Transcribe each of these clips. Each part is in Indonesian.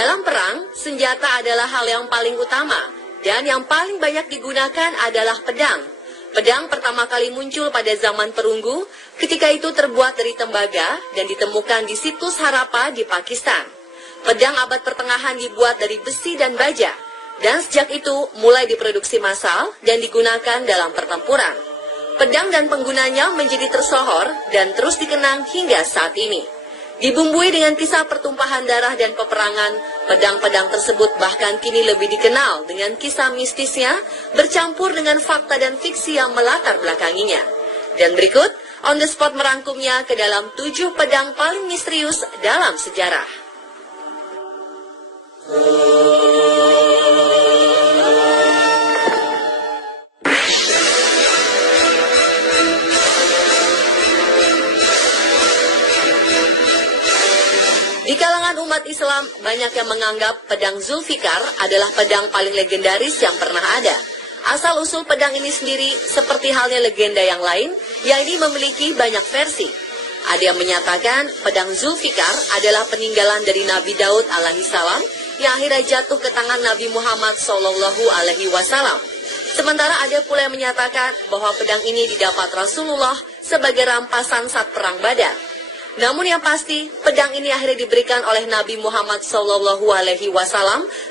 Dalam perang, senjata adalah hal yang paling utama, dan yang paling banyak digunakan adalah pedang. Pedang pertama kali muncul pada zaman perunggu, ketika itu terbuat dari tembaga dan ditemukan di situs Harappa di Pakistan. Pedang abad pertengahan dibuat dari besi dan baja, dan sejak itu mulai diproduksi massal dan digunakan dalam pertempuran. Pedang dan penggunanya menjadi tersohor dan terus dikenang hingga saat ini. Dibumbui dengan kisah pertumpahan darah dan peperangan, pedang-pedang tersebut bahkan kini lebih dikenal dengan kisah mistisnya, bercampur dengan fakta dan fiksi yang melatar belakanginya. Dan berikut, On The Spot merangkumnya ke dalam 7 pedang paling misterius dalam sejarah. Di kalangan umat Islam, banyak yang menganggap pedang Zulfikar adalah pedang paling legendaris yang pernah ada. Asal-usul pedang ini sendiri seperti halnya legenda yang lain, yakni memiliki banyak versi. Ada yang menyatakan pedang Zulfikar adalah peninggalan dari Nabi Daud alaihissalam yang akhirnya jatuh ke tangan Nabi Muhammad SAW. Sementara ada pula yang menyatakan bahwa pedang ini didapat Rasulullah sebagai rampasan saat perang Badar. Namun yang pasti, pedang ini akhirnya diberikan oleh Nabi Muhammad SAW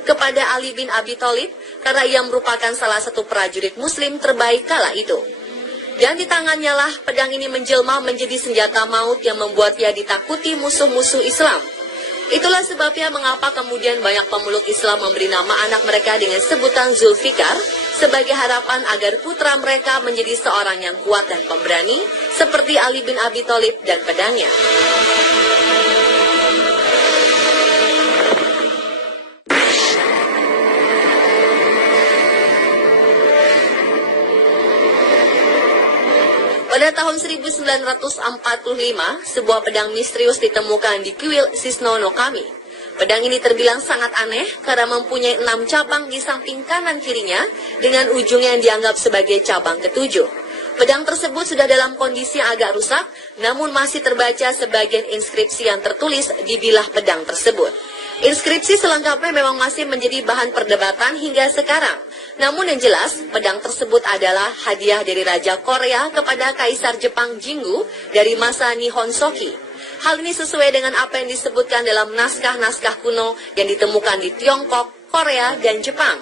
kepada Ali bin Abi Thalib karena ia merupakan salah satu prajurit Muslim terbaik kala itu. Dan di tangannya lah pedang ini menjelma menjadi senjata maut yang membuat ia ditakuti musuh-musuh Islam. Itulah sebabnya mengapa kemudian banyak pemeluk Islam memberi nama anak mereka dengan sebutan Zulfikar sebagai harapan agar putra mereka menjadi seorang yang kuat dan pemberani seperti Ali bin Abi Thalib dan pedangnya. Pada tahun 1945, sebuah pedang misterius ditemukan di kuil Sisno no Kami. Pedang ini terbilang sangat aneh karena mempunyai 6 cabang di samping kanan kirinya dengan ujung yang dianggap sebagai cabang ketujuh. Pedang tersebut sudah dalam kondisi yang agak rusak, namun masih terbaca sebagian inskripsi yang tertulis di bilah pedang tersebut. Inskripsi selengkapnya memang masih menjadi bahan perdebatan hingga sekarang. Namun yang jelas, pedang tersebut adalah hadiah dari Raja Korea kepada Kaisar Jepang Jinggu dari masa Nihon Shoki. Hal ini sesuai dengan apa yang disebutkan dalam naskah-naskah kuno yang ditemukan di Tiongkok, Korea, dan Jepang.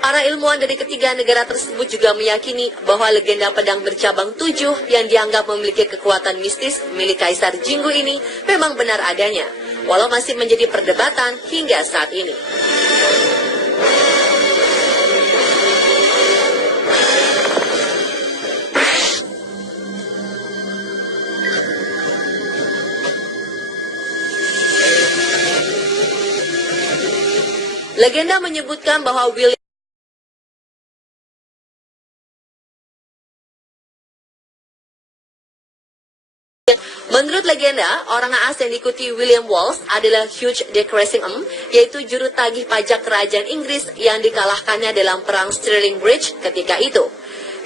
Para ilmuwan dari ketiga negara tersebut juga meyakini bahwa legenda pedang bercabang 7 yang dianggap memiliki kekuatan mistis milik Kaisar Jinggu ini memang benar adanya, walau masih menjadi perdebatan hingga saat ini. Legenda menyebutkan bahwa menurut legenda, orang naas yang diikuti William Wallace adalah Hugh de Cressingham, yaitu juru tagih pajak kerajaan Inggris yang dikalahkannya dalam perang Stirling Bridge ketika itu.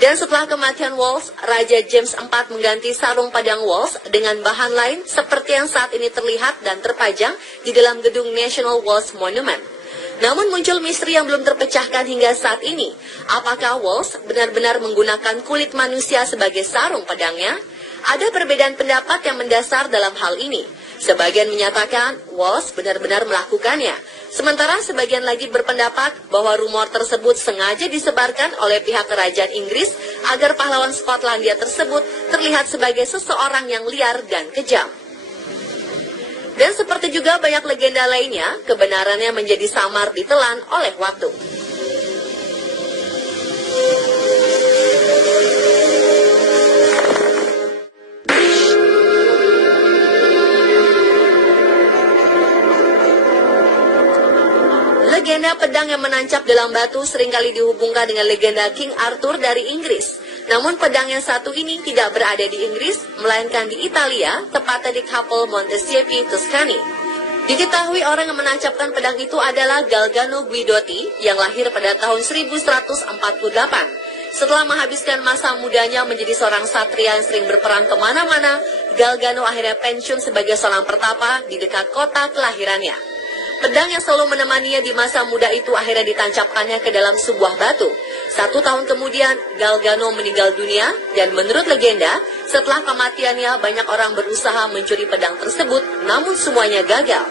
Dan setelah kematian Wallace, Raja James IV mengganti sarung padang Wallace dengan bahan lain seperti yang saat ini terlihat dan terpajang di dalam gedung National Wallace Monument. Namun muncul misteri yang belum terpecahkan hingga saat ini. Apakah Wallace benar-benar menggunakan kulit manusia sebagai sarung pedangnya? Ada perbedaan pendapat yang mendasar dalam hal ini. Sebagian menyatakan Wallace benar-benar melakukannya. Sementara sebagian lagi berpendapat bahwa rumor tersebut sengaja disebarkan oleh pihak kerajaan Inggris agar pahlawan Skotlandia tersebut terlihat sebagai seseorang yang liar dan kejam. Dan seperti juga banyak legenda lainnya, kebenarannya menjadi samar ditelan oleh waktu. Legenda pedang yang menancap dalam batu seringkali dihubungkan dengan legenda King Arthur dari Inggris. Namun pedang yang satu ini tidak berada di Inggris, melainkan di Italia, tepatnya di Capel Montesiepi, Tuscany. Diketahui orang yang menancapkan pedang itu adalah Galgano Guidotti yang lahir pada tahun 1148. Setelah menghabiskan masa mudanya menjadi seorang satria yang sering berperang kemana-mana, Galgano akhirnya pensiun sebagai seorang pertapa di dekat kota kelahirannya. Pedang yang selalu menemaninya di masa muda itu akhirnya ditancapkannya ke dalam sebuah batu. 1 tahun kemudian, Galgano meninggal dunia, dan menurut legenda, setelah kematiannya banyak orang berusaha mencuri pedang tersebut, namun semuanya gagal.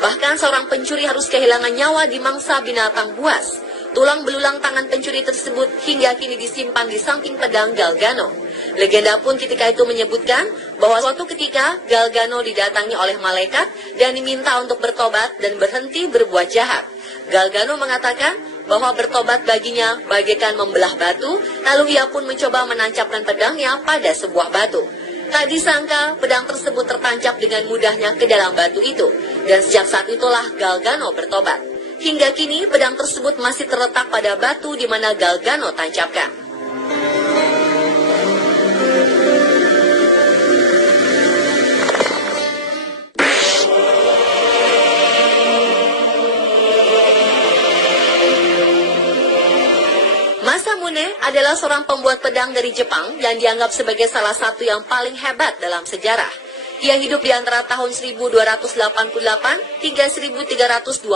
Bahkan seorang pencuri harus kehilangan nyawa di mangsa binatang buas. Tulang belulang tangan pencuri tersebut hingga kini disimpan di samping pedang Galgano. Legenda pun ketika itu menyebutkan bahwa suatu ketika Galgano didatangi oleh malaikat dan diminta untuk bertobat dan berhenti berbuat jahat. Galgano mengatakan bahwa bertobat baginya bagaikan membelah batu, lalu ia pun mencoba menancapkan pedangnya pada sebuah batu. Tak disangka pedang tersebut tertancap dengan mudahnya ke dalam batu itu, dan sejak saat itulah Galgano bertobat. Hingga kini pedang tersebut masih terletak pada batu di mana Galgano tancapkan. Masamune adalah seorang pembuat pedang dari Jepang yang dianggap sebagai salah satu yang paling hebat dalam sejarah. Ia hidup di antara tahun 1288 hingga 1328.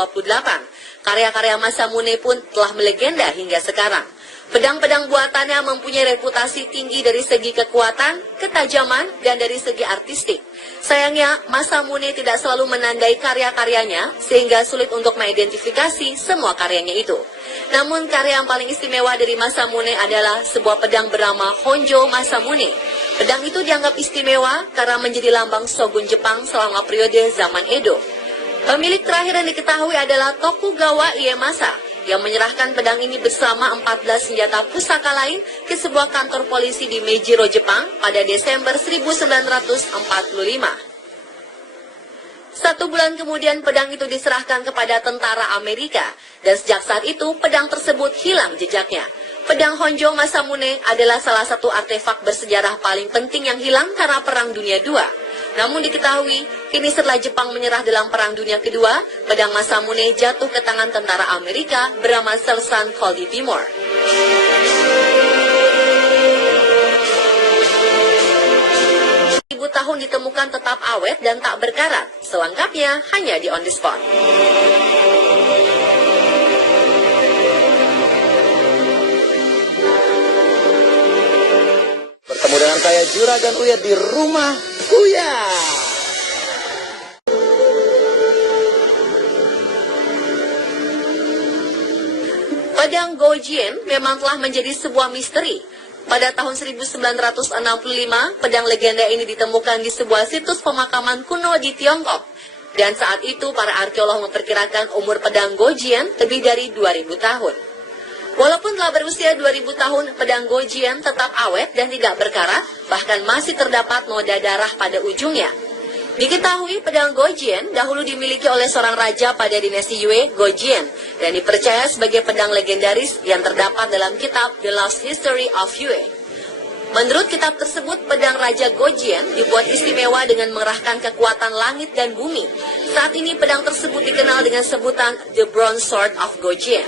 Karya-karya Masamune pun telah melegenda hingga sekarang. Pedang-pedang buatannya mempunyai reputasi tinggi dari segi kekuatan, ketajaman, dan dari segi artistik. Sayangnya, Masamune tidak selalu menandai karya-karyanya, sehingga sulit untuk mengidentifikasi semua karyanya itu. Namun, karya yang paling istimewa dari Masamune adalah sebuah pedang bernama Honjo Masamune. Pedang itu dianggap istimewa karena menjadi lambang shogun Jepang selama periode zaman Edo. Pemilik terakhir yang diketahui adalah Tokugawa Ieyasu, yang menyerahkan pedang ini bersama 14 senjata pusaka lain ke sebuah kantor polisi di Meijiro, Jepang pada Desember 1945. 1 bulan kemudian pedang itu diserahkan kepada tentara Amerika, dan sejak saat itu pedang tersebut hilang jejaknya. Pedang Honjo Masamune adalah salah satu artefak bersejarah paling penting yang hilang karena Perang Dunia II. Namun diketahui, kini setelah Jepang menyerah dalam Perang Dunia Kedua, pedang Masamune jatuh ke tangan tentara Amerika bernama Sersan Koldi Timur. Tahun ditemukan tetap awet dan tak berkarat. Selengkapnya hanya di On The Spot. Bertemu dengan saya Juragan Uya di rumah Uya. Pedang Gojian memang telah menjadi sebuah misteri. Pada tahun 1965, pedang legenda ini ditemukan di sebuah situs pemakaman kuno di Tiongkok. Dan saat itu, para arkeolog memperkirakan umur pedang Gojian lebih dari 2000 tahun. Walaupun telah berusia 2000 tahun, pedang Gojian tetap awet dan tidak berkarat, bahkan masih terdapat noda darah pada ujungnya. Diketahui pedang Gojian dahulu dimiliki oleh seorang raja pada dinasti Yue, Gojian, dan dipercaya sebagai pedang legendaris yang terdapat dalam kitab The Lost History of Yue. Menurut kitab tersebut, pedang Raja Gojian dibuat istimewa dengan mengerahkan kekuatan langit dan bumi. Saat ini pedang tersebut dikenal dengan sebutan The Bronze Sword of Gojian.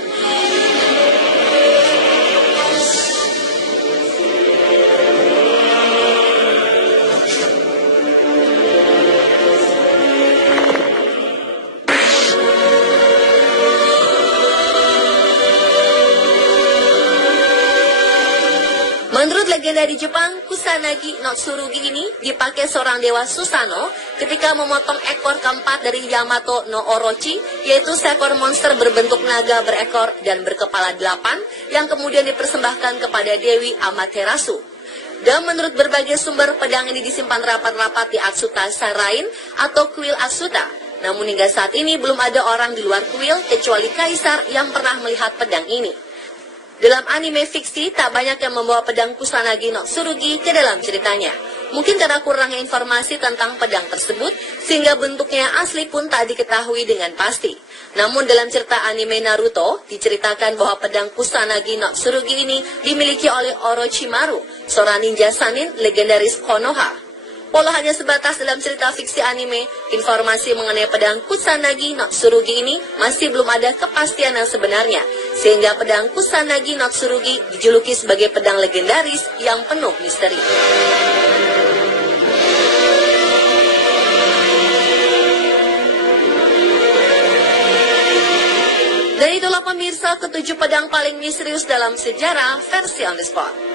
Menurut legenda di Jepang, Kusanagi no Tsurugi ini dipakai seorang dewa Susanoo ketika memotong ekor keempat dari Yamato no Orochi, yaitu seekor monster berbentuk naga berekor dan berkepala 8 yang kemudian dipersembahkan kepada Dewi Amaterasu. Dan menurut berbagai sumber, pedang ini disimpan rapat-rapat di Atsuta Shrine atau kuil Atsuta. Namun hingga saat ini belum ada orang di luar kuil kecuali kaisar yang pernah melihat pedang ini. Dalam anime fiksi, tak banyak yang membawa pedang Kusanagi no Tsurugi ke dalam ceritanya. Mungkin karena kurangnya informasi tentang pedang tersebut, sehingga bentuknya asli pun tak diketahui dengan pasti. Namun dalam cerita anime Naruto, diceritakan bahwa pedang Kusanagi no Tsurugi ini dimiliki oleh Orochimaru, seorang ninja sanin legendaris Konoha. Walau hanya sebatas dalam cerita fiksi anime, informasi mengenai pedang Kusanagi no Tsurugi ini masih belum ada kepastian yang sebenarnya, sehingga pedang Kusanagi no Tsurugi dijuluki sebagai pedang legendaris yang penuh misteri. Dan itulah pemirsa ketujuh pedang paling misterius dalam sejarah versi on the spot.